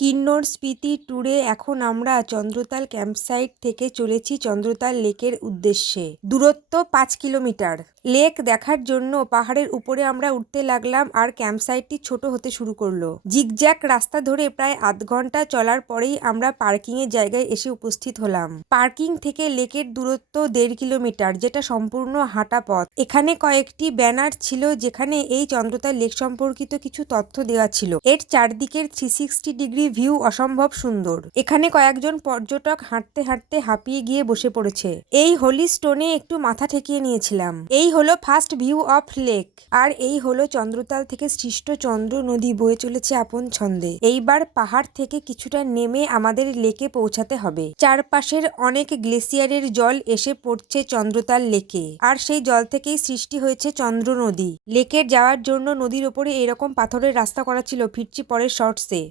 কিন্নর স্পিতি ট্যুরে এখন আমরা চন্দ্রতাল ক্যাম্পসাইট থেকে চলেছি চন্দ্রতাল লেকের উদ্দেশ্যে। দূরত্ব পাঁচ কিলোমিটার। লেক দেখার জন্য পাহাড়ের উপরে আমরা উঠতে লাগলাম আর ক্যাম্পসাইটটি ছোট হতে শুরু করল। জিগজ্যাক রাস্তা ধরে প্রায় আধ ঘণ্টা চলার পরেই আমরা পার্কিং এর জায়গায় এসে উপস্থিত হলাম। পার্কিং থেকে লেকের দূরত্ব দেড় কিলোমিটার, যেটা সম্পূর্ণ হাঁটা পথ। এখানে কয়েকটি ব্যানার ছিল যেখানে এই চন্দ্রতাল লেক সম্পর্কিত কিছু তথ্য দেওয়া ছিল। এর চারদিকের থ্রি সিক্সটি ডিগ্রি ভিউ অসম্ভব সুন্দর। এখানে কয়েকজন পর্যটক হাঁটতে হাঁটতে হাঁপিয়ে গিয়ে বসে পড়েছে। এই হোলি স্টোনে একটু মাথা ঠেকিয়ে নিয়েছিলাম। এই হলো ফার্স্ট ভিউ অফ লেক, আর এই হলো চন্দ্রতাল থেকে সৃষ্ট চন্দ্র নদী বয়ে চলেছে আপন ছন্দে। এইবার পাহাড় থেকে কিছুটা নেমে আমাদের লেকে পৌঁছাতে হবে। চারপাশের অনেক গ্লেসিয়ারের জল এসে পড়ছে চন্দ্রতাল লেকে, আর সেই জল থেকেই সৃষ্টি হয়েছে চন্দ্র নদী। লেকের যাওয়ার জন্য নদীর ওপরে এরকম পাথরের রাস্তা করা ছিল, ফিরছি পরের শর্টসে।